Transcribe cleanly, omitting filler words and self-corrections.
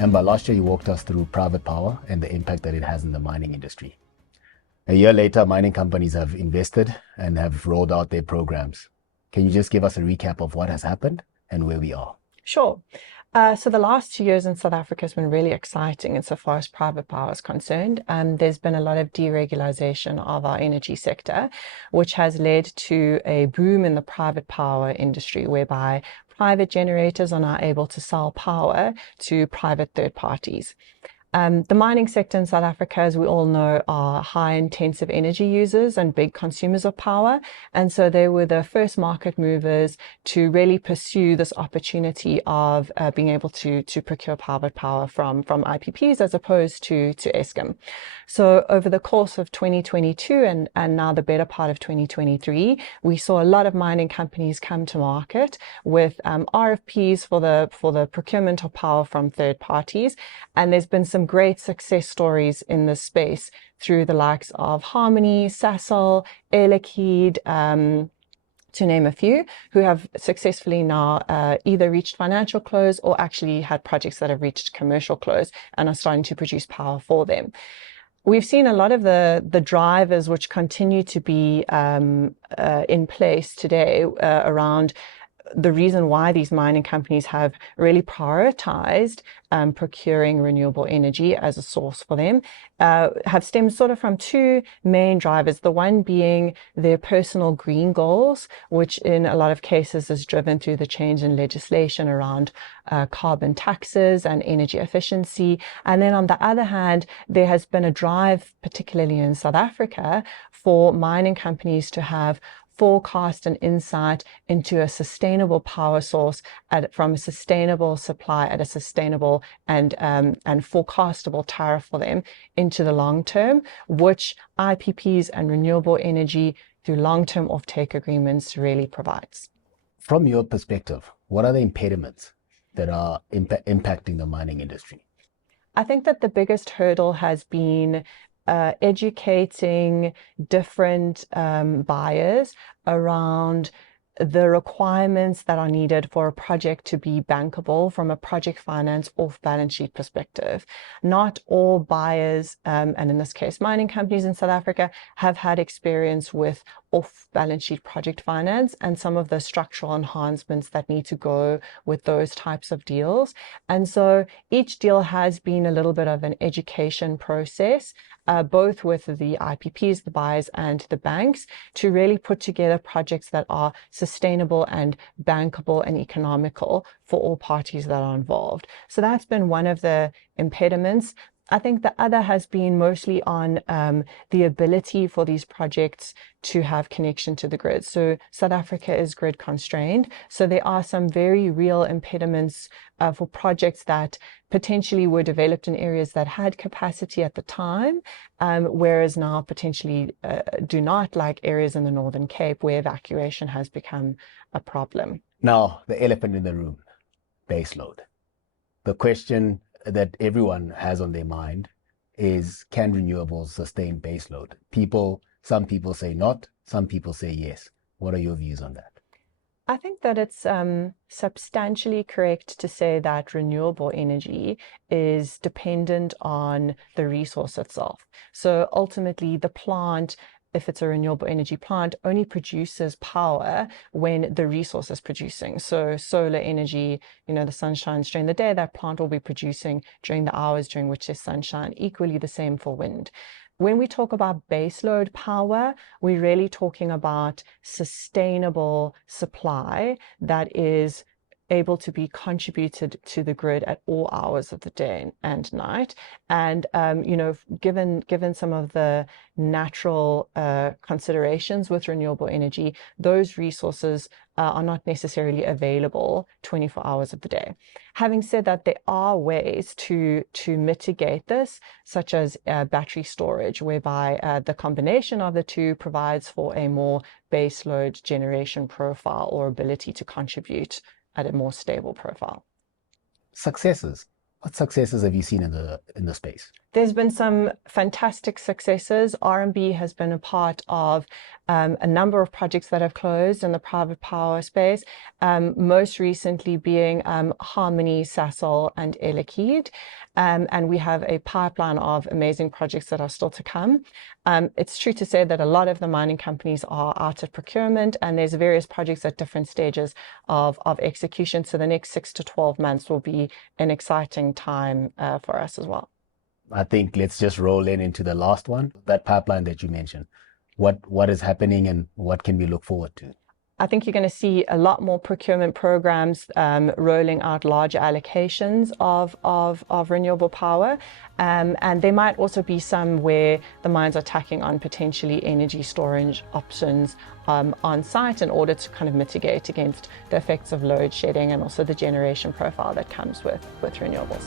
Amber, last year you walked us through private power and the impact that it has in the mining industry. A year later, mining companies have invested and have rolled out their programs. Can you just give us a recap of what has happened and where we are? Sure. So the last 2 years in South Africa has been really exciting insofar as private power is concerned. There's been a lot of deregulation of our energy sector, which has led to a boom in the private power industry, whereby private generators are now able to sell power to private third parties. The mining sector in South Africa, as we all know, are high intensive energy users and big consumers of power. And so they were the first market movers to really pursue this opportunity of being able to procure private power from IPPs as opposed to Eskom. So over the course of 2022 and now the better part of 2023, we saw a lot of mining companies come to market with RFPs for the procurement of power from third parties. And there's been some great success stories in this space through the likes of Harmony, Sasol, Air Liquide, to name a few, who have successfully now either reached financial close or actually had projects that have reached commercial close and are starting to produce power for them. We've seen a lot of the drivers which continue to be in place today around the reason why these mining companies have really prioritized procuring renewable energy as a source for them have stemmed sort of from two main drivers. The one being their personal green goals, which in a lot of cases is driven through the change in legislation around carbon taxes and energy efficiency. And then on the other hand, there has been a drive, particularly in South Africa, for mining companies to have forecast and insight into a sustainable power source from a sustainable supply at a sustainable and forecastable tariff for them into the long term, which IPPs and renewable energy through long-term offtake agreements really provides. From your perspective, what are the impediments that are impacting the mining industry? I think that the biggest hurdle has been educating different buyers around the requirements that are needed for a project to be bankable from a project finance off-balance sheet perspective. Not all buyers, and in this case mining companies in South Africa, have had experience with off-balance sheet project finance and some of the structural enhancements that need to go with those types of deals. And so each deal has been a little bit of an education process, both with the IPPs, the buyers, and the banks, to really put together projects that are sustainable and bankable and economical for all parties that are involved. So that's been one of the impediments. I think the other has been mostly on the ability for these projects to have connection to the grid. So South Africa is grid constrained. So there are some very real impediments for projects that potentially were developed in areas that had capacity at the time, whereas now potentially do not, like areas in the Northern Cape where evacuation has become a problem. Now, the elephant in the room, baseload. The question that everyone has on their mind is, can renewables sustain baseload? Some people say not, some people say yes. What are your views on that? I think that it's substantially correct to say that renewable energy is dependent on the resource itself. So ultimately, the plant, if it's a renewable energy plant, only produces power when the resource is producing. So solar energy, the sun shines during the day, that plant will be producing during the hours during which there's sunshine. Equally the same for wind. When we talk about baseload power, we're really talking about sustainable supply that is able to be contributed to the grid at all hours of the day and night. And, given some of the natural considerations with renewable energy, those resources are not necessarily available 24 hours of the day. Having said that, there are ways to mitigate this, such as battery storage, whereby the combination of the two provides for a more baseload generation profile or ability to contribute at a more stable profile. Successes. What successes have you seen in the space? There's been some fantastic successes. RMB has been a part of a number of projects that have closed in the private power space, most recently being Harmony, Sasol, and Air Liquide. And we have a pipeline of amazing projects that are still to come. It's true to say that a lot of the mining companies are out of procurement, and there's various projects at different stages of execution. So the next 6 to 12 months will be an exciting time for us as well. I think let's just roll into the last one, that pipeline that you mentioned. What is happening and what can we look forward to? I think you're going to see a lot more procurement programs rolling out larger allocations of renewable power. And there might also be some where the mines are tacking on potentially energy storage options on site in order to kind of mitigate against the effects of load shedding and also the generation profile that comes with renewables.